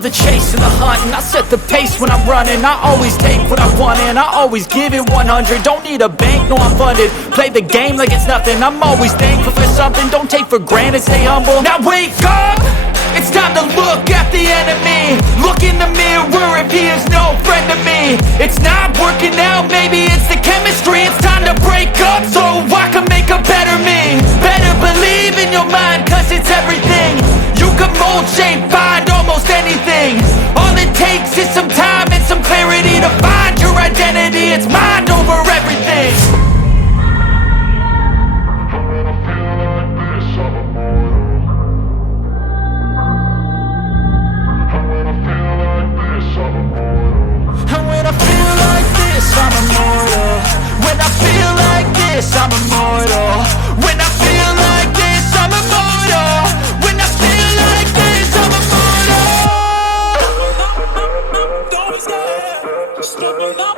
love the chase and the hunt, and I set the pace when I'm running. I always take what I want and I always give it 100. Don't need a bank, no I'm funded. Play the game like it's nothing. I'm always thankful for something. Don't take for granted, stay humble. Now wake up! It's time to look at the enemy. Look in the mirror if he is no friend to me. It's not working out, maybe it's the chemistry. It's time to break up so I can make a better me. Better believe in your mind, cause it's everything. You can mold, shape, find almost anything. All it takes is some time and some clarity to find your identity. It's mind over everything. I'm immortal. When I feel like this, I'm immortal. When I feel like this, I'm immortal. When I feel like this, I'm immortal. Don't stop, just give me up.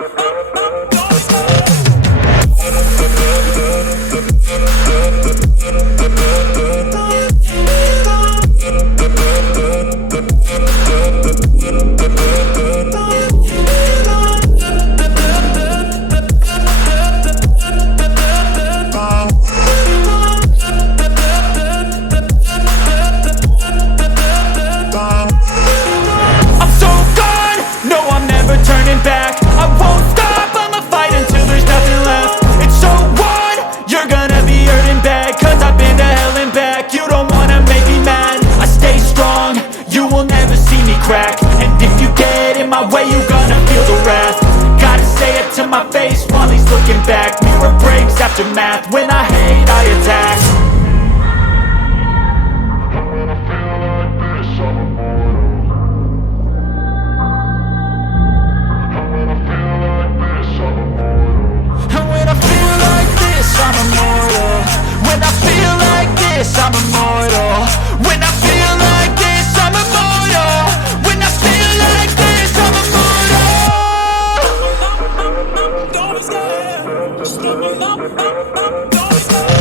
And if you get in my way, you gonna feel the wrath. Gotta say it to my face while he's looking back. Mirror breaks after math. When I hate, I attack. When I feel like this, I'm immortal. When I feel like this, I'm immortal. And when I feel like this, I'm immortal. When I feel like this, I'm immortal. When I feel like this, I'm immortal. When I feel like this, I'm immortal. Don't be scared, just give me up. Don't be scared.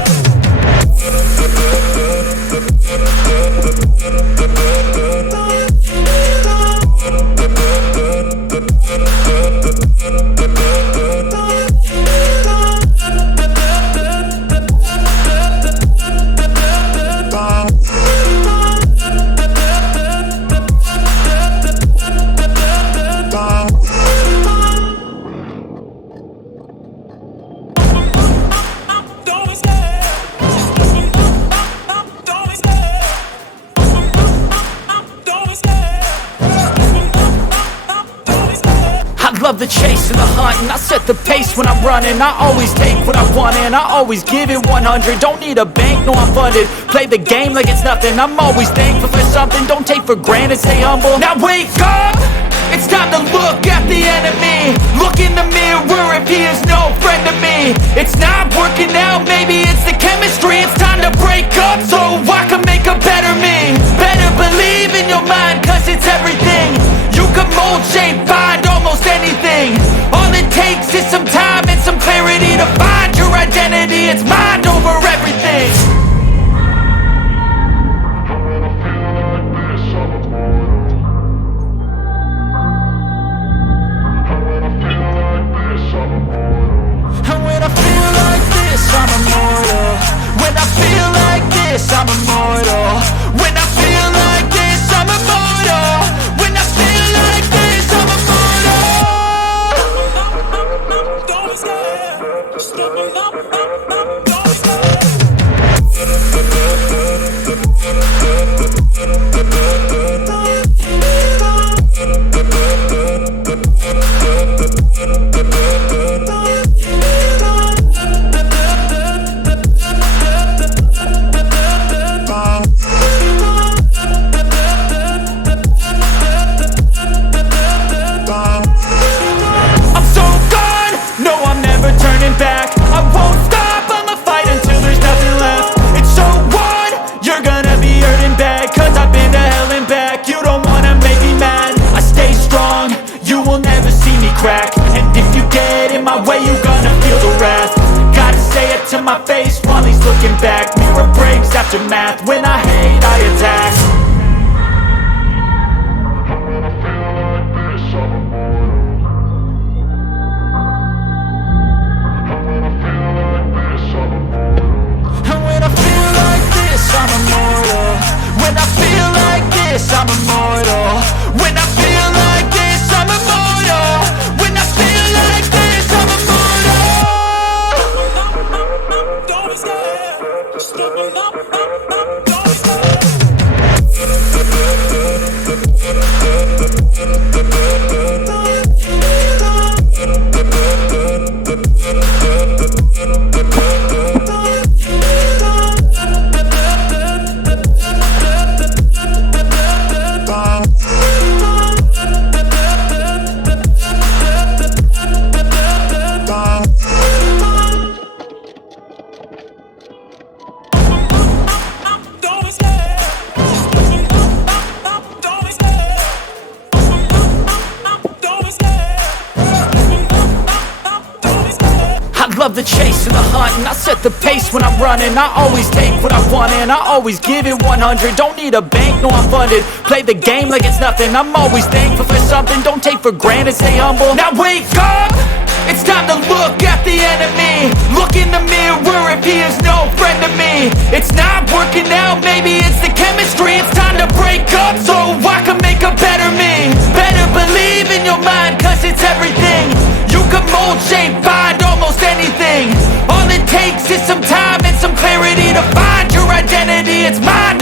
Love the chase and the hunt, and I set the pace when I'm running. I always take what I want and I always give it 100. Don't need a bank, no I'm funded. Play the game like it's nothing. I'm always thankful for something. Don't take for granted, stay humble. Now wake up! It's time to look at the enemy. Look in the mirror if he is no friend to me. It's not working out, maybe it's the chemistry. It's time to break up so I can make a better me. Better believe in your mind, cause it's everything. You can mold, shape, find almost anything. All it takes is some time and some clarity to find your identity. It's mind over everything. And when I feel like this, I'm immortal. When I feel like this, I'm immortal. When I feel like this, I'm immortal. When I feel like this, I'm immortal. Don't be scared, just give me up. Don't be scared. And if you get in my way, you gonna feel the wrath. Gotta say it to my face while he's looking back. Mirror breaks after math. When I hate, I attack. set the pace when I'm running. I always take what I want and I always give it 100. Don't need a bank, no I'm funded. Play the game like it's nothing. I'm always thankful for something. Don't take for granted, stay humble. Now wake up! It's time to look at the enemy. Look in the mirror if he is no friend to me. It's not working out, maybe it's the chemistry. It's time to break up so I can make a better me. Better believe in your mind, cause it's everything. You can mold, shape, find almost anything. All it takes is some time and some clarity to find your identity. It's mine.